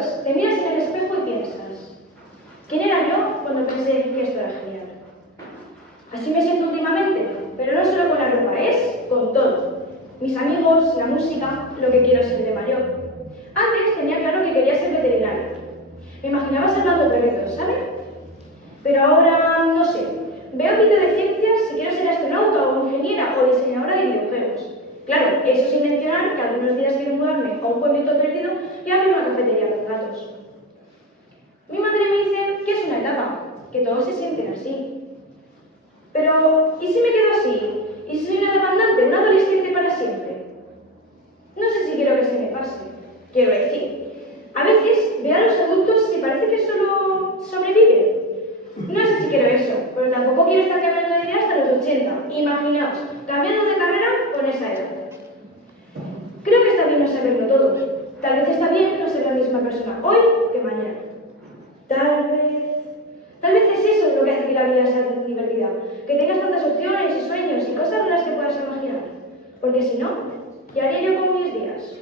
pruebas, te miras en el espejo y piensas, ¿quién era yo cuando pensé que esto era genial? Así me siento últimamente, pero no solo con la ropa, es con todo. Mis amigos, la música, lo que quiero ser de mayor. Antes tenía claro que quería ser veterinario. Me imaginaba salvando perritos, ¿sabes? Pero ahora, no sé, veo vídeos de ciencias si quiero ser astronauta o ingeniera o diseñadora de videojuegos. Claro, eso sin mencionar que algunos días quiero mudarme a un pueblito perdido y abrir una cafetería con gatos. Mi madre me dice que es una etapa, que todos se sienten así. Pero, ¿y si me quedo así? ¿Y si soy una demandante, una adolescente para siempre? No sé si quiero que se me pase. Quiero decir, a veces veo a los adultos y parece que solo sobreviven. No sé si quiero eso, pero tampoco quiero estar cambiando de idea hasta los 80. Imaginaos, cambiando de carrera con esa edad. Creo que está bien no saberlo todo. Tal vez está bien no ser la misma persona hoy que mañana. Tal vez es eso lo que hace que la vida sea tan divertida. Que tengas tantas opciones y sueños y cosas en las que puedas imaginar. Porque si no, ¿qué haría yo con mis días?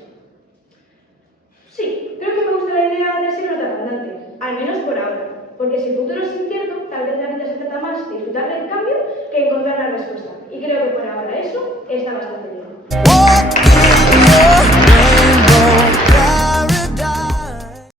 Sí, creo que me gusta la idea de ser otra cantante. Al menos por ahora. Porque si el futuro es incierto, tal vez la vida se trata más de disfrutar del cambio que encontrar la respuesta. Y creo que por ahora eso está bastante bien.